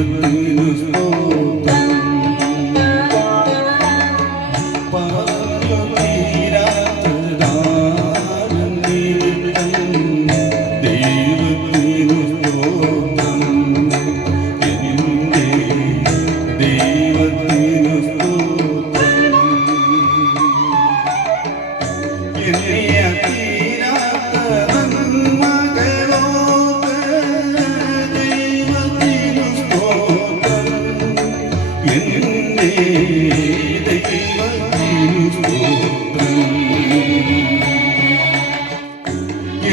Yunus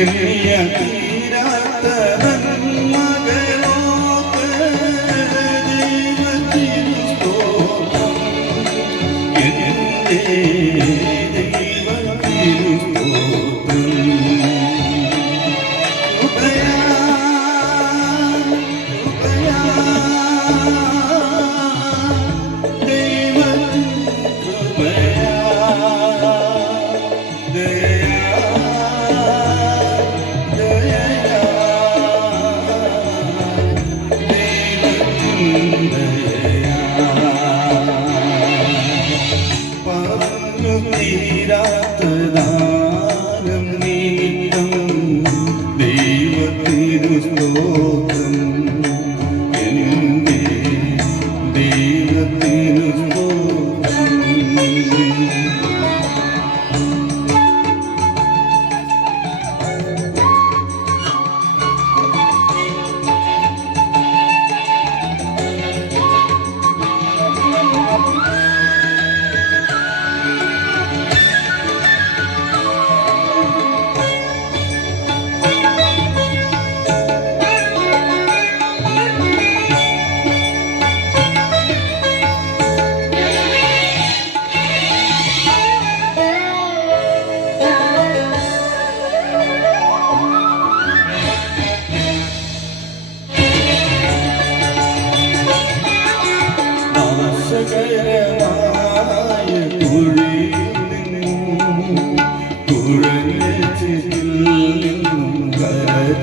எண்ணிய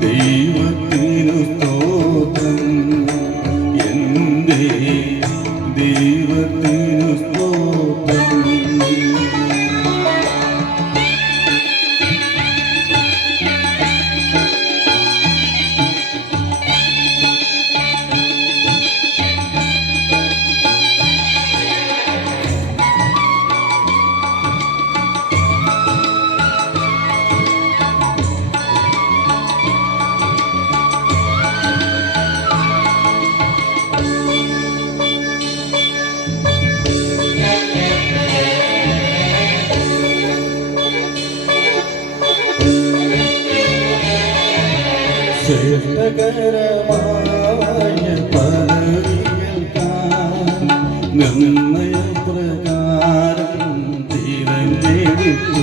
ദൈവത്തിനു സ്തോത്രം. എന്തേ ദൈവത്തിനു സ്തോത്രം ശ്രേഷ്ഠകരമായ പദവികൾക്കാൻ നിർണയപ്രകാരം തിരഞ്ഞെടുത്തു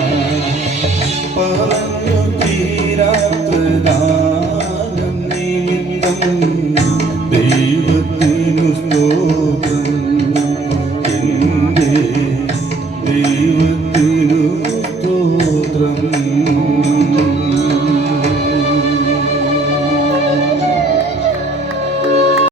പറഞ്ഞു തീരാത്ത